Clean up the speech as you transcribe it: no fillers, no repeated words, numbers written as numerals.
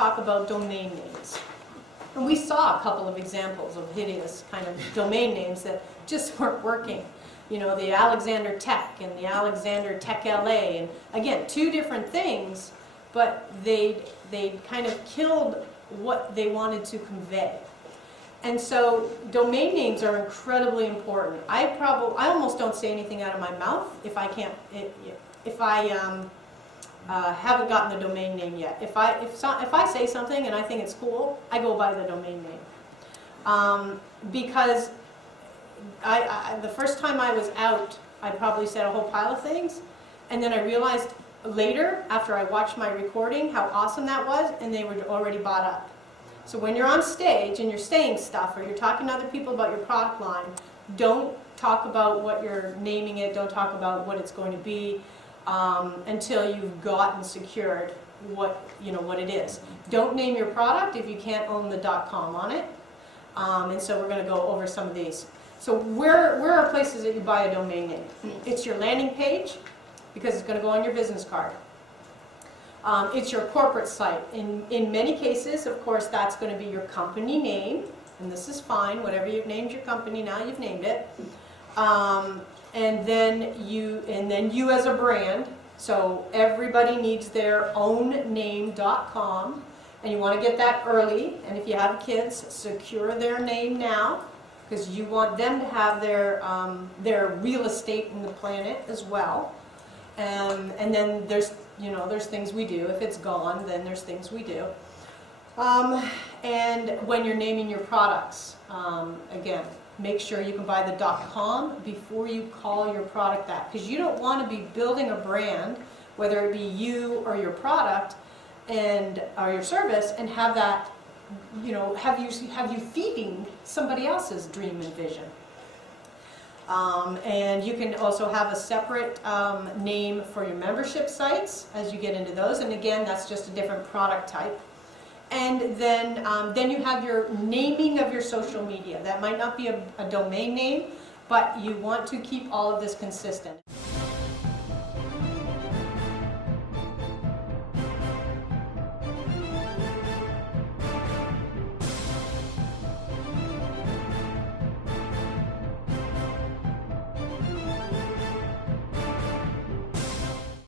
talk about domain names. And we saw a couple of examples of hideous kind of domain names that just weren't working. You know, the Alexander Tech and the Alexander Tech LA, and again, two different things, but they kind of killed what they wanted to convey. And so domain names are incredibly important. I almost don't say anything out of my mouth if I can't, if I haven't gotten the domain name yet. If I say something and I think it's cool, I go by the domain name. Because the first time I was out, I probably said a whole pile of things, and then I realized later, after I watched my recording, how awesome that was, and they were already bought up. So when you're on stage and you're saying stuff, or you're talking to other people about your product line, don't talk about what you're naming it, don't talk about what it's going to be, until you've gotten secured what it is. Don't name your product if you can't own the .com on it. And so we're going to go over some of these. So where are places that you buy a domain name? It's your landing page, because it's going to go on your business card. It's your corporate site. In many cases, of course, that's going to be your company name, and this is fine. Whatever you've named your company now, you've named it. And then you as a brand. So everybody needs their own name.com, and you want to get that early. And if you have kids, secure their name now, because you want them to have their real estate in the planet as well. And then there's things we do. If it's gone, then there's things we do. And when you're naming your products, again, make sure you can buy the .com before you call your product that, because you don't want to be building a brand, whether it be you or your product or your service, and have that, have you feeding somebody else's dream and vision. And you can also have a separate name for your membership sites as you get into those, and again, that's just a different product type. And then you have your naming of your social media. That might not be a domain name, but you want to keep all of this consistent.